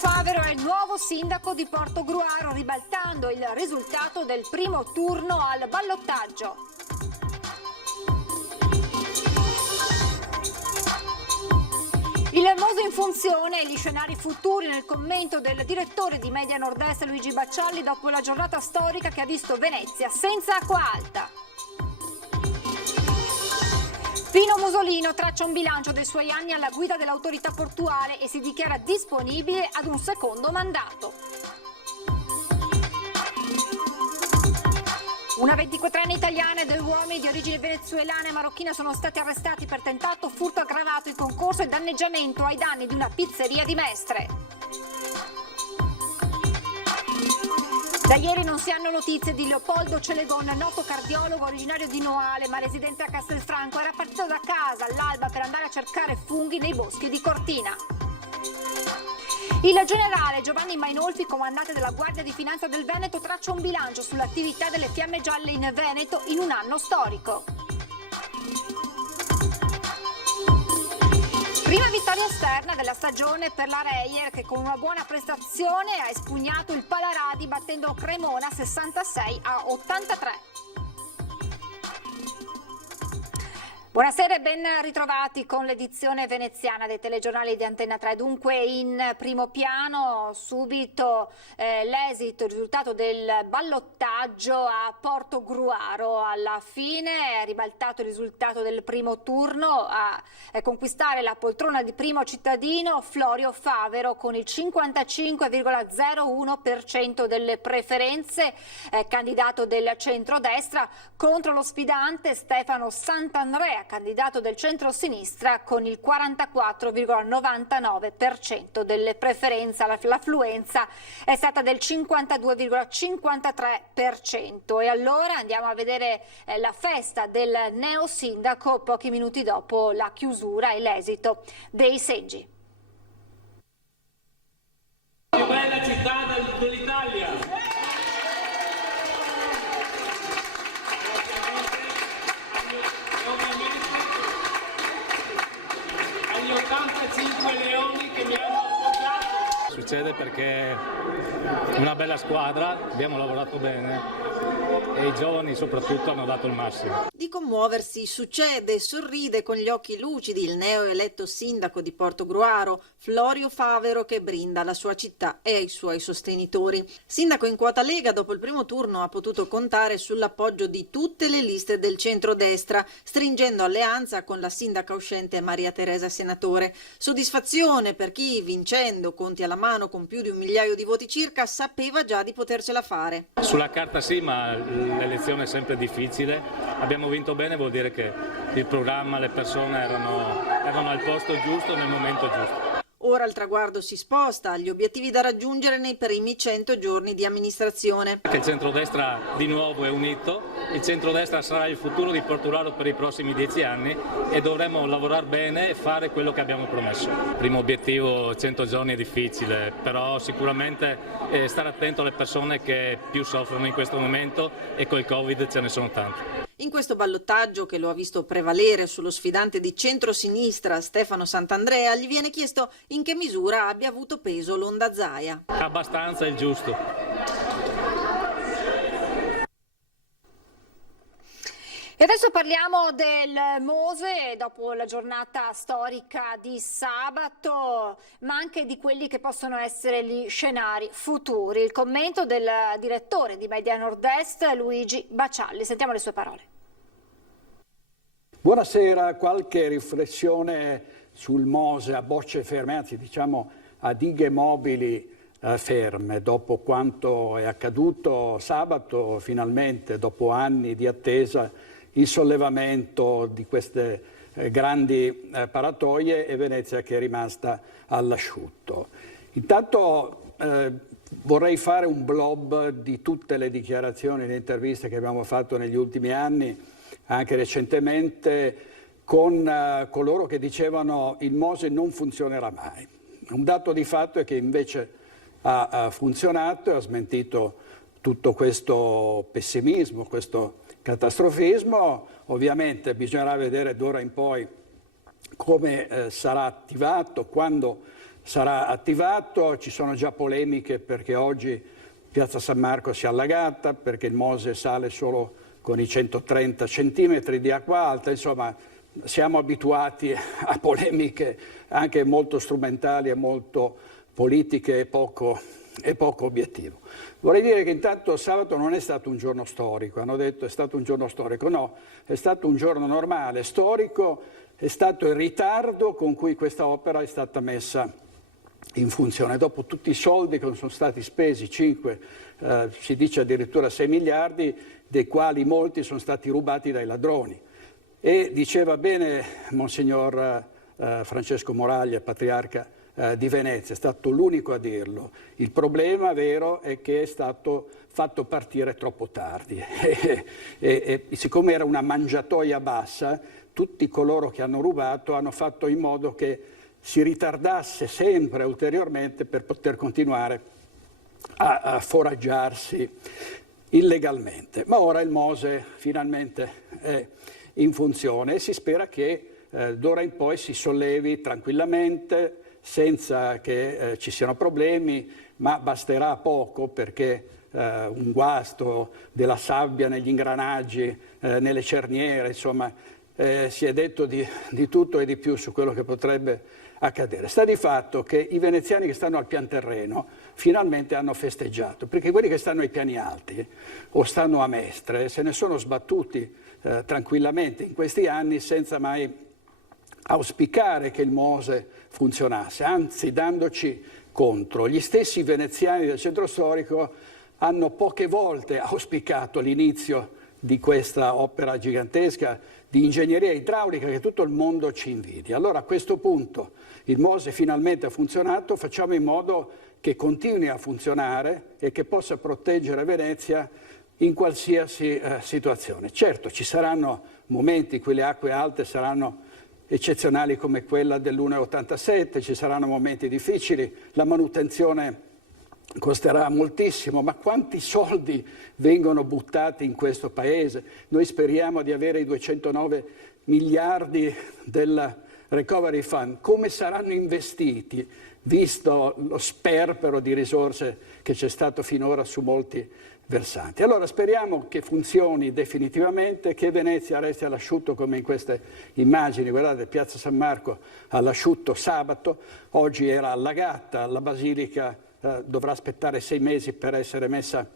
Favero è il nuovo sindaco di Portogruaro, ribaltando il risultato del primo turno al ballottaggio. Il Mose in funzione e gli scenari futuri nel commento del direttore di Media Nord-Est Luigi Baccialli dopo la giornata storica che ha visto Venezia senza acqua alta. Pino Musolino traccia un bilancio dei suoi anni alla guida dell'autorità portuale e si dichiara disponibile ad un secondo mandato. Una 24enne italiana e 2 uomini di origine venezuelana e marocchina sono stati arrestati per tentato furto aggravato in concorso e danneggiamento ai danni di una pizzeria di Mestre. Da ieri non si hanno notizie di Leopoldo Celegon, noto cardiologo originario di Noale ma residente a Castelfranco. Era partito da casa all'alba per andare a cercare funghi nei boschi di Cortina. Il generale Giovanni Mainolfi, comandante della Guardia di Finanza del Veneto, traccia un bilancio sull'attività delle Fiamme Gialle in Veneto in un anno storico. Prima vittoria esterna della stagione per la Reyer, che con una buona prestazione ha espugnato il Palaradi battendo Cremona 66-83. Buonasera e ben ritrovati con l'edizione veneziana dei telegiornali di Antenna 3. Dunque in primo piano subito l'esito, il risultato del ballottaggio a Portogruaro. Alla fine è ribaltato il risultato del primo turno a conquistare la poltrona di primo cittadino Florio Favero con il 55,01% delle preferenze, candidato del centrodestra, contro lo sfidante Stefano Sant'Andrea, candidato del centro-sinistra, con il 44,99% delle preferenze. L'affluenza è stata del 52,53%. E allora andiamo a vedere la festa del neo sindaco pochi minuti dopo la chiusura e l'esito dei seggi. Più bella città dell'Italia. Agli 85 leoni che mi hanno appoggiato. Succede perché è una bella squadra, abbiamo lavorato bene e i giovani soprattutto hanno dato il massimo. Di commuoversi succede, sorride con gli occhi lucidi il neoeletto sindaco di Portogruaro, Florio Favero, che brinda alla sua città e ai suoi sostenitori. Sindaco in quota Lega, dopo il primo turno ha potuto contare sull'appoggio di tutte le liste del centrodestra, stringendo alleanza con la sindaca uscente Maria Teresa Senatore. Soddisfazione per chi, vincendo conti alla mano con più di 1 migliaio di voti circa, sapeva già di potercela fare. Sulla carta sì, ma l'elezione è sempre difficile. Abbiamo vinto bene, vuol dire che il programma, le persone erano al posto giusto nel momento giusto. Ora il traguardo si sposta agli obiettivi da raggiungere nei primi 100 giorni di amministrazione. Il centrodestra di nuovo è unito, il centrodestra sarà il futuro di Portogruaro per i prossimi 10 anni e dovremo lavorare bene e fare quello che abbiamo promesso. Il primo obiettivo, 100 giorni, è difficile, però sicuramente stare attento alle persone che più soffrono in questo momento, e col Covid ce ne sono tante. In questo ballottaggio, che lo ha visto prevalere sullo sfidante di centrosinistra Stefano Sant'Andrea, gli viene chiesto in che misura abbia avuto peso l'onda Zaia. Abbastanza, il giusto. E adesso parliamo del Mose, dopo la giornata storica di sabato, ma anche di quelli che possono essere gli scenari futuri. Il commento del direttore di Media Nord-Est, Luigi Baccialli. Sentiamo le sue parole. Buonasera, qualche riflessione sul Mose a bocce ferme, anzi diciamo a dighe mobili ferme, dopo quanto è accaduto sabato. Finalmente, dopo anni di attesa, il sollevamento di queste grandi paratoie e Venezia che è rimasta all'asciutto. Intanto vorrei fare un blob di tutte le dichiarazioni e le interviste che abbiamo fatto negli ultimi anni, anche recentemente, con coloro che dicevano il Mose non funzionerà mai. Un dato di fatto è che invece ha funzionato e ha smentito tutto questo pessimismo, questo catastrofismo. Ovviamente bisognerà vedere d'ora in poi come sarà attivato, quando sarà attivato. Ci sono già polemiche perché oggi Piazza San Marco si è allagata, perché il Mose sale solo con i 130 centimetri di acqua alta. Insomma, siamo abituati a polemiche anche molto strumentali e molto politiche e poco obiettivo. Vorrei dire che intanto sabato non è stato un giorno storico, hanno detto è stato un giorno storico, no, è stato un giorno normale, storico, è stato il ritardo con cui questa opera è stata messa in funzione. Dopo tutti i soldi che sono stati spesi, 5, si dice addirittura 6 miliardi, dei quali molti sono stati rubati dai ladroni. E diceva bene Monsignor Francesco Moraglia, patriarca di Venezia, è stato l'unico a dirlo. Il problema vero è che è stato fatto partire troppo tardi e siccome era una mangiatoia bassa, tutti coloro che hanno rubato hanno fatto in modo che si ritardasse sempre ulteriormente per poter continuare a foraggiarsi illegalmente. Ma ora il Mose finalmente è in funzione e si spera che d'ora in poi si sollevi tranquillamente, senza che ci siano problemi, ma basterà poco perché un guasto della sabbia negli ingranaggi, nelle cerniere, insomma, si è detto di tutto e di più su quello che potrebbe accadere. Sta di fatto che i veneziani che stanno al pian terreno finalmente hanno festeggiato, perché quelli che stanno ai piani alti o stanno a Mestre se ne sono sbattuti tranquillamente in questi anni senza mai auspicare che il Mose funzionasse, anzi dandoci contro. Gli stessi veneziani del centro storico hanno poche volte auspicato l'inizio di questa opera gigantesca di ingegneria idraulica che tutto il mondo ci invidia. Allora a questo punto il Mose finalmente ha funzionato, facciamo in modo che continui a funzionare e che possa proteggere Venezia in qualsiasi situazione. Certo, ci saranno momenti in cui le acque alte saranno eccezionali come quella dell'1,87, ci saranno momenti difficili, la manutenzione costerà moltissimo, ma quanti soldi vengono buttati in questo paese? Noi speriamo di avere i 209 miliardi del Recovery Fund. Come saranno investiti, visto lo sperpero di risorse che c'è stato finora su molti versanti? Allora speriamo che funzioni definitivamente, che Venezia resti all'asciutto come in queste immagini. Guardate, Piazza San Marco all'asciutto sabato, oggi era allagata, la Basilica dovrà aspettare 6 mesi per essere messa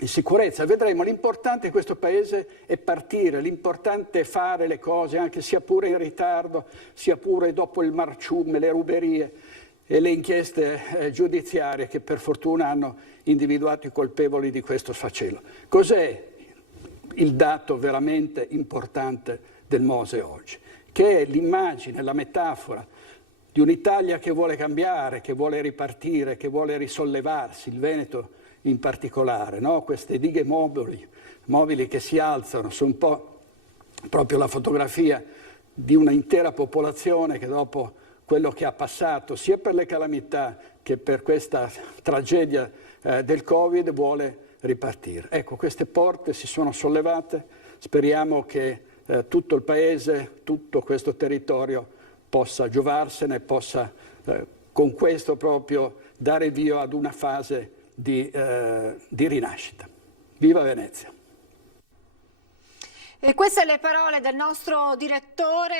in sicurezza. Vedremo, l'importante in questo paese è partire, l'importante è fare le cose, anche sia pure in ritardo, sia pure dopo il marciume, le ruberie e le inchieste giudiziarie che per fortuna hanno individuato i colpevoli di questo sfacelo. Cos'è il dato veramente importante del Mose oggi? Che è l'immagine, la metafora di un'Italia che vuole cambiare, che vuole ripartire, che vuole risollevarsi, il Veneto in particolare, no? Queste dighe mobili che si alzano, sono un po' proprio la fotografia di un'intera popolazione che dopo quello che ha passato, sia per le calamità che per questa tragedia del Covid, vuole ripartire. Ecco, queste porte si sono sollevate, speriamo che tutto il paese, tutto questo territorio possa giovarsene, possa con questo proprio dare via ad una fase di rinascita. Viva Venezia! E queste le parole del nostro direttore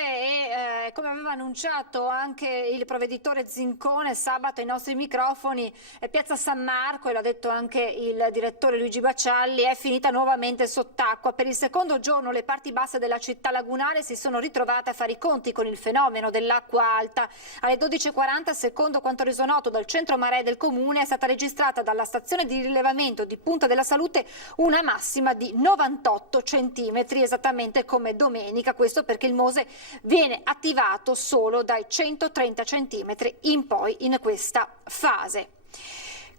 e come aveva annunciato anche il provveditore Zincone sabato ai nostri microfoni, Piazza San Marco, e l'ha detto anche il direttore Luigi Bacialli, è finita nuovamente sott'acqua. Per il secondo giorno le parti basse della città lagunare si sono ritrovate a fare i conti con il fenomeno dell'acqua alta. Alle 12:40, secondo quanto reso noto dal centro mare del comune, è stata registrata dalla stazione di rilevamento di Punta della Salute una massima di 98 centimetri, esattamente come domenica, questo perché il Mose viene attivato solo dai 130 centimetri in poi in questa fase.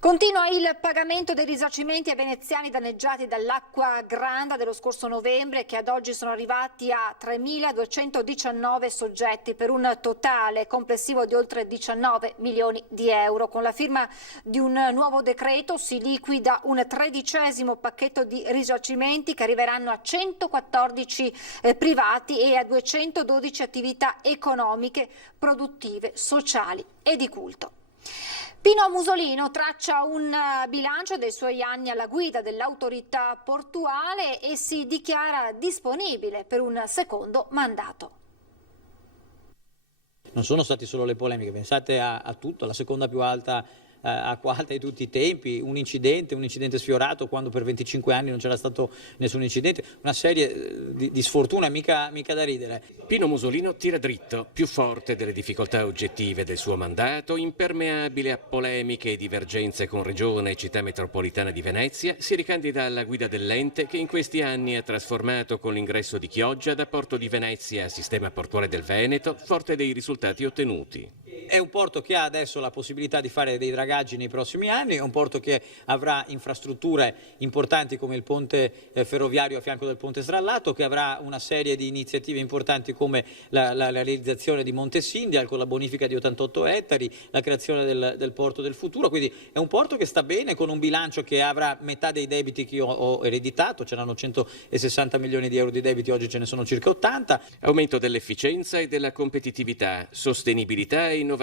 Continua il pagamento dei risarcimenti ai veneziani danneggiati dall'acqua granda dello scorso novembre, che ad oggi sono arrivati a 3.219 soggetti per un totale complessivo di oltre 19 milioni di euro. Con la firma di un nuovo decreto si liquida un 13° pacchetto di risarcimenti che arriveranno a 114 privati e a 212 attività economiche, produttive, sociali e di culto. Pino Musolino traccia un bilancio dei suoi anni alla guida dell'autorità portuale e si dichiara disponibile per un secondo mandato. Non sono stati solo le polemiche, pensate a tutto, la seconda più alta acqua alta di tutti i tempi, un incidente sfiorato quando per 25 anni non c'era stato nessun incidente, una serie di sfortune mica da ridere. Pino Musolino tira dritto, più forte delle difficoltà oggettive del suo mandato, impermeabile a polemiche e divergenze con Regione e Città Metropolitana di Venezia, si ricandida alla guida dell'ente che in questi anni ha trasformato con l'ingresso di Chioggia da Porto di Venezia a sistema portuale del Veneto, forte dei risultati ottenuti. È un porto che ha adesso la possibilità di fare dei dragaggi nei prossimi anni, è un porto che avrà infrastrutture importanti come il ponte ferroviario a fianco del ponte strallato, che avrà una serie di iniziative importanti come la realizzazione di Monte Sindial con la bonifica di 88 ettari, la creazione del porto del futuro, quindi è un porto che sta bene con un bilancio che avrà metà dei debiti che io ho ereditato, c'erano 160 milioni di euro di debiti, oggi ce ne sono circa 80. Aumento dell'efficienza e della competitività, sostenibilità e innovazione.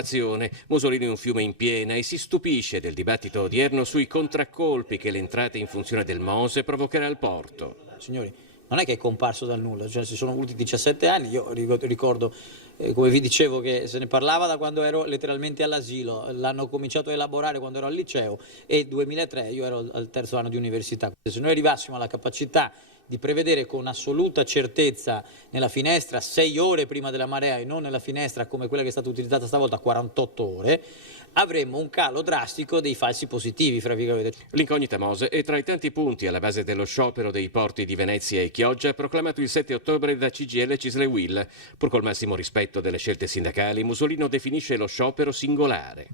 Musolino è un fiume in piena e si stupisce del dibattito odierno sui contraccolpi che l'entrata in funzione del Mose provocherà al porto. Signori, non è che è comparso dal nulla, cioè, ci sono voluti 17 anni, io ricordo, come vi dicevo, che se ne parlava da quando ero letteralmente all'asilo, l'hanno cominciato a elaborare quando ero al liceo e nel 2003 io ero al 3° anno di università. Se noi arrivassimo alla capacità di prevedere con assoluta certezza nella finestra 6 ore prima della marea e non nella finestra come quella che è stata utilizzata stavolta 48 ore, avremmo un calo drastico dei falsi positivi, fra virgolette. L'incognita Mose è tra i tanti punti alla base dello sciopero dei porti di Venezia e Chioggia proclamato il 7 ottobre da CGIL e Cislewill. Pur col massimo rispetto delle scelte sindacali, Musolino definisce lo sciopero singolare.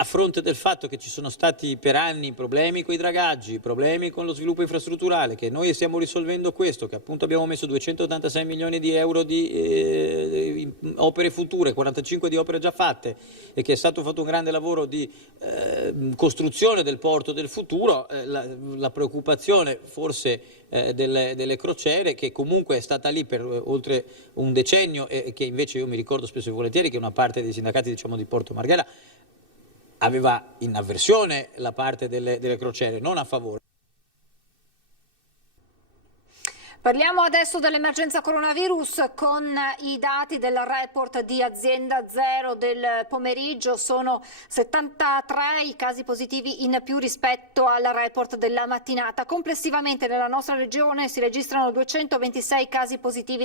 A fronte del fatto che ci sono stati per anni problemi con i dragaggi, problemi con lo sviluppo infrastrutturale, che noi stiamo risolvendo questo, che appunto abbiamo messo 286 milioni di euro di opere future, 45 di opere già fatte e che è stato fatto un grande lavoro di costruzione del porto del futuro, la preoccupazione forse delle crociere, che comunque è stata lì per oltre un decennio e che invece io mi ricordo spesso e volentieri che una parte dei sindacati, diciamo, di Porto Marghera aveva in avversione la parte delle crociere, non a favore. Parliamo adesso dell'emergenza coronavirus con i dati del report di Azienda Zero del pomeriggio. Sono 73 i casi positivi in più rispetto al report della mattinata. Complessivamente nella nostra regione si registrano 226 casi positivi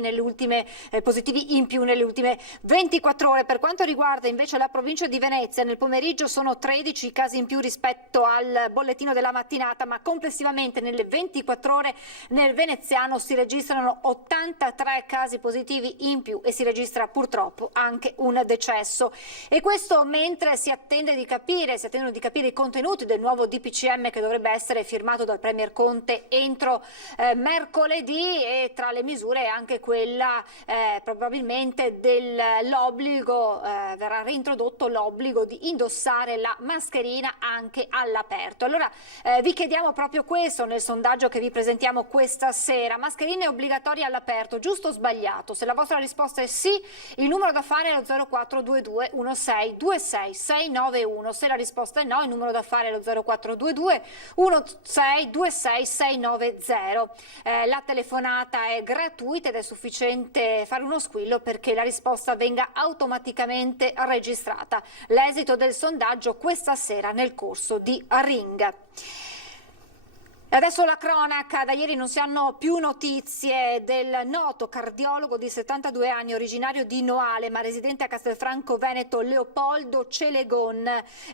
positivi in più nelle ultime 24 ore. Per quanto riguarda invece la provincia di Venezia, nel pomeriggio sono 13 i casi in più rispetto al bollettino della mattinata, ma complessivamente nelle 24 ore nel veneziano si registrano 83 casi positivi in più e si registra purtroppo anche un decesso. E questo mentre si attendono di capire i contenuti del nuovo DPCM che dovrebbe essere firmato dal Premier Conte entro mercoledì, e tra le misure anche quella probabilmente dell'obbligo, verrà reintrodotto l'obbligo di indossare la mascherina anche all'aperto. Allora vi chiediamo proprio questo nel sondaggio che vi presentiamo questa sera: mascherine obbligatorie all'aperto, giusto o sbagliato? Se la vostra risposta è sì, il numero da fare è lo 0422 16 26 691. Se la risposta è no, il numero da fare è lo 0422 16 26 690. La telefonata è gratuita ed è sufficiente fare uno squillo perché la risposta venga automaticamente registrata. L'esito del sondaggio questa sera nel corso di Ring. Adesso la cronaca. Da ieri non si hanno più notizie del noto cardiologo di 72 anni, originario di Noale ma residente a Castelfranco Veneto, Leopoldo Celegon.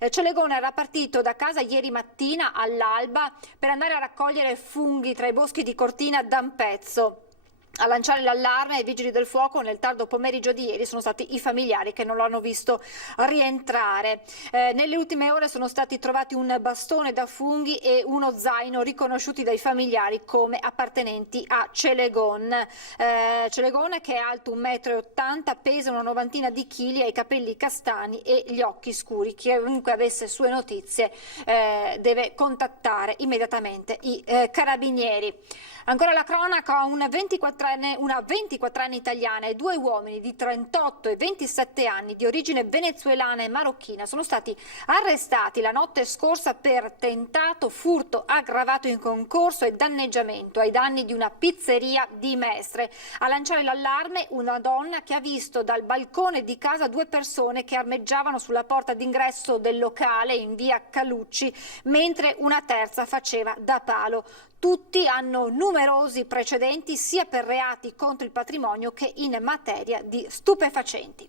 Celegon era partito da casa ieri mattina all'alba per andare a raccogliere funghi tra i boschi di Cortina d'Ampezzo. A lanciare l'allarme ai vigili del fuoco nel tardo pomeriggio di ieri sono stati i familiari che non l'hanno visto rientrare. Nelle ultime ore sono stati trovati un bastone da funghi e uno zaino riconosciuti dai familiari come appartenenti a Celegon. Celegon, che è alto 1,80 m, pesa una novantina di chili, ha i capelli castani e gli occhi scuri. Chiunque avesse sue notizie deve contattare immediatamente i carabinieri. Ancora la cronaca, una 24enne italiana e 2 uomini di 38 e 27 anni di origine venezuelana e marocchina sono stati arrestati la notte scorsa per tentato furto aggravato in concorso e danneggiamento ai danni di una pizzeria di Mestre. A lanciare l'allarme una donna che ha visto dal balcone di casa 2 persone che armeggiavano sulla porta d'ingresso del locale in via Calucci, mentre una terza faceva da palo. Tutti hanno numerosi precedenti sia per reati contro il patrimonio che in materia di stupefacenti.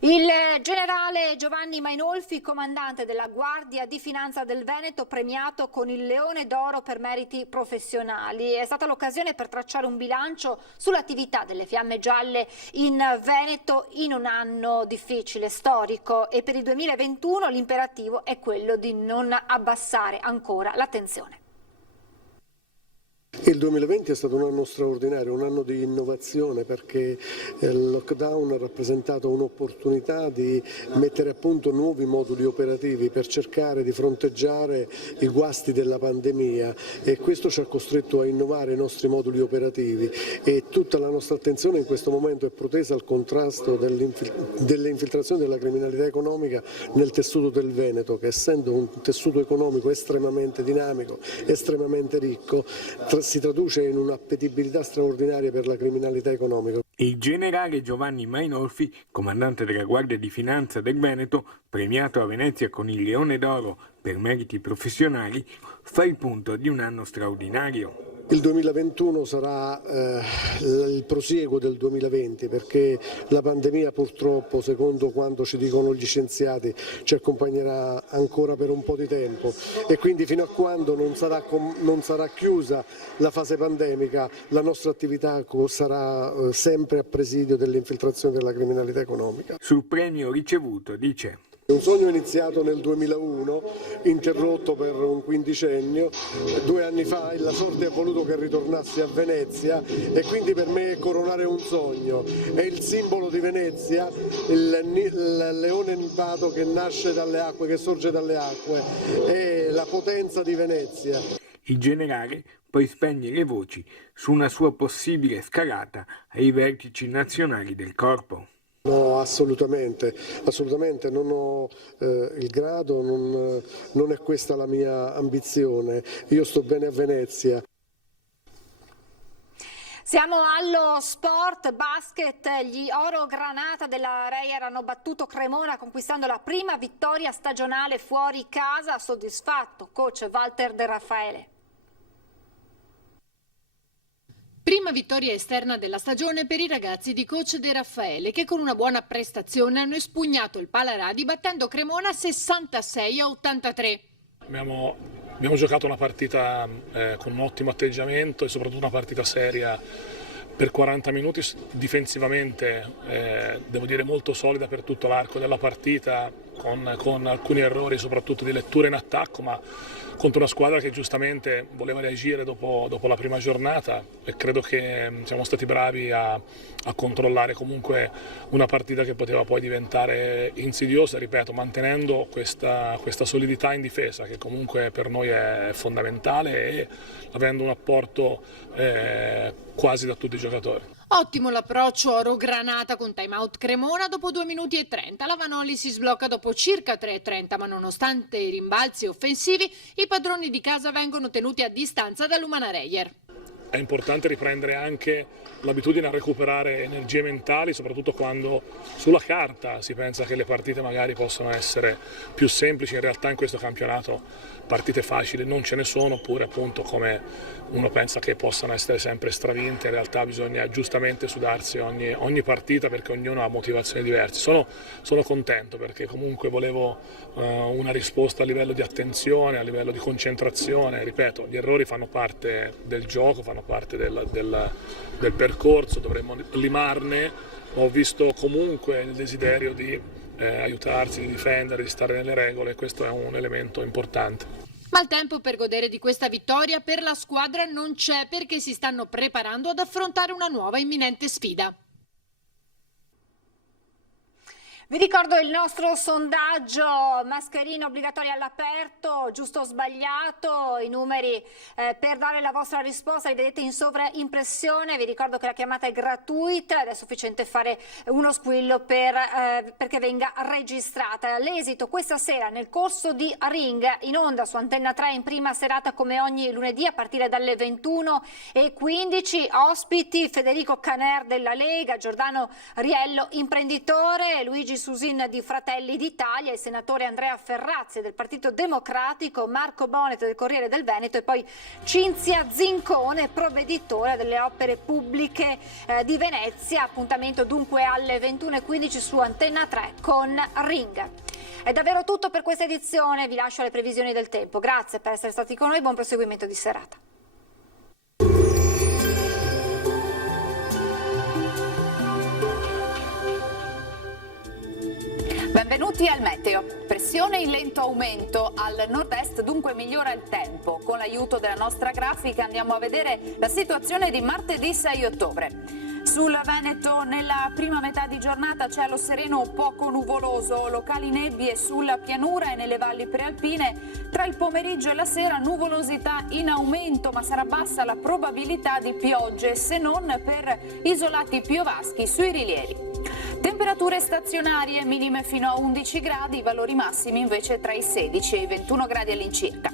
Il generale Giovanni Mainolfi, comandante della Guardia di Finanza del Veneto, premiato con il Leone d'Oro per meriti professionali. È stata l'occasione per tracciare un bilancio sull'attività delle Fiamme Gialle in Veneto in un anno difficile, storico, e per il 2021 l'imperativo è quello di non abbassare ancora l'attenzione. Il 2020 è stato un anno straordinario, un anno di innovazione, perché il lockdown ha rappresentato un'opportunità di mettere a punto nuovi moduli operativi per cercare di fronteggiare i guasti della pandemia, e questo ci ha costretto a innovare i nostri moduli operativi, e tutta la nostra attenzione in questo momento è protesa al contrasto delle infiltrazioni della criminalità economica nel tessuto del Veneto, che essendo un tessuto economico estremamente dinamico, estremamente ricco, si traduce in un'appetibilità straordinaria per la criminalità economica. Il generale Giovanni Mainolfi, comandante della Guardia di Finanza del Veneto, premiato a Venezia con il Leone d'Oro per meriti professionali, fa il punto di un anno straordinario. Il 2021 sarà il prosieguo del 2020, perché la pandemia purtroppo, secondo quanto ci dicono gli scienziati, ci accompagnerà ancora per un po' di tempo, e quindi fino a quando non sarà chiusa la fase pandemica la nostra attività sarà sempre a presidio dell'infiltrazione della criminalità economica. Sul premio ricevuto dice: Un sogno iniziato nel 2001, interrotto per un quindicennio. 2 anni fa la sorte ha voluto che ritornassi a Venezia, e quindi per me coronare un sogno. È il simbolo di Venezia, il leone nibato che nasce dalle acque, che sorge dalle acque, è la potenza di Venezia. Il generale poi spegne le voci su una sua possibile scalata ai vertici nazionali del corpo. No, assolutamente, non ho il grado, non è questa la mia ambizione. Io sto bene a Venezia. Siamo allo sport, basket. Gli Oro Granata della Reyer hanno battuto Cremona conquistando la prima vittoria stagionale fuori casa. Soddisfatto coach Walter De Raffaele. Prima vittoria esterna della stagione per i ragazzi di coach De Raffaele, che con una buona prestazione hanno espugnato il Palaradi battendo Cremona 66-83. Abbiamo giocato una partita con un ottimo atteggiamento e soprattutto una partita seria per 40 minuti, difensivamente devo dire molto solida per tutto l'arco della partita, con alcuni errori soprattutto di lettura in attacco, ma contro una squadra che giustamente voleva reagire dopo la prima giornata, e credo che siamo stati bravi a controllare comunque una partita che poteva poi diventare insidiosa, ripeto, mantenendo questa solidità in difesa, che comunque per noi è fondamentale, e avendo un apporto quasi da tutti i giocatori. Ottimo l'approccio Oro Granata con time out Cremona dopo 2 minuti e 30. La Vanoli si sblocca dopo circa 3,30, ma nonostante i rimbalzi offensivi, i padroni di casa vengono tenuti a distanza dall'Umana Reyer. È importante riprendere anche l'abitudine a recuperare energie mentali, soprattutto quando sulla carta si pensa che le partite magari possono essere più semplici. In realtà in questo campionato partite facili non ce ne sono, oppure appunto come uno pensa che possano essere sempre stravinte, in realtà bisogna giustamente sudarsi ogni partita, perché ognuno ha motivazioni diverse. Sono contento perché comunque volevo una risposta a livello di attenzione, a livello di concentrazione. Ripeto, gli errori fanno parte del gioco, fanno fanno parte del percorso, dovremmo limarne, ma ho visto comunque il desiderio di aiutarsi, di difendere, di stare nelle regole, questo è un elemento importante. Ma il tempo per godere di questa vittoria per la squadra non c'è, perché si stanno preparando ad affrontare una nuova imminente sfida. Vi ricordo il nostro sondaggio, mascherine obbligatorie all'aperto, giusto o sbagliato, i numeri per dare la vostra risposta li vedete in sovraimpressione. Vi ricordo che la chiamata è gratuita ed è sufficiente fare uno squillo perché venga registrata. L'esito questa sera nel corso di Ring, in onda su Antenna 3 in prima serata come ogni lunedì a partire dalle 21:15, ospiti Federico Caner della Lega, Giordano Riello imprenditore, Luigi Susin di Fratelli d'Italia, il senatore Andrea Ferrazzi del Partito Democratico, Marco Boneto del Corriere del Veneto e poi Cinzia Zincone, provveditore delle opere pubbliche di Venezia. Appuntamento dunque alle 21:15 su Antenna 3 con Ring. È davvero tutto per questa edizione, vi lascio alle previsioni del tempo. Grazie per essere stati con noi, buon proseguimento di serata. Benvenuti al meteo. Pressione in lento aumento al nord-est, dunque migliora il tempo. Con l'aiuto della nostra grafica andiamo a vedere la situazione di martedì 6 ottobre. Sul Veneto nella prima metà di giornata cielo sereno poco nuvoloso, locali nebbie sulla pianura e nelle valli prealpine. Tra il pomeriggio e la sera nuvolosità in aumento, ma sarà bassa la probabilità di piogge, se non per isolati piovaschi sui rilievi. Temperature stazionarie minime fino a 11 gradi, valori massimi invece tra i 16 e i 21 gradi all'incirca.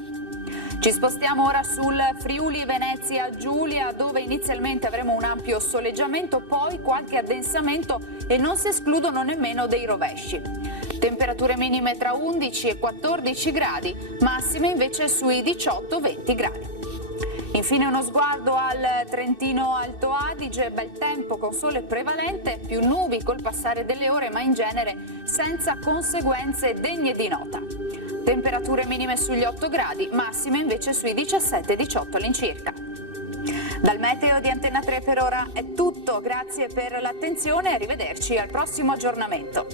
Ci spostiamo ora sul Friuli Venezia Giulia, dove inizialmente avremo un ampio soleggiamento, poi qualche addensamento e non si escludono nemmeno dei rovesci. Temperature minime tra 11 e 14 gradi, massime invece sui 18-20 gradi. Infine uno sguardo al Trentino Alto Adige, bel tempo con sole prevalente, più nubi col passare delle ore ma in genere senza conseguenze degne di nota. Temperature minime sugli 8 gradi, massime invece sui 17-18 all'incirca. Dal meteo di Antenna 3 per ora è tutto, grazie per l'attenzione e arrivederci al prossimo aggiornamento.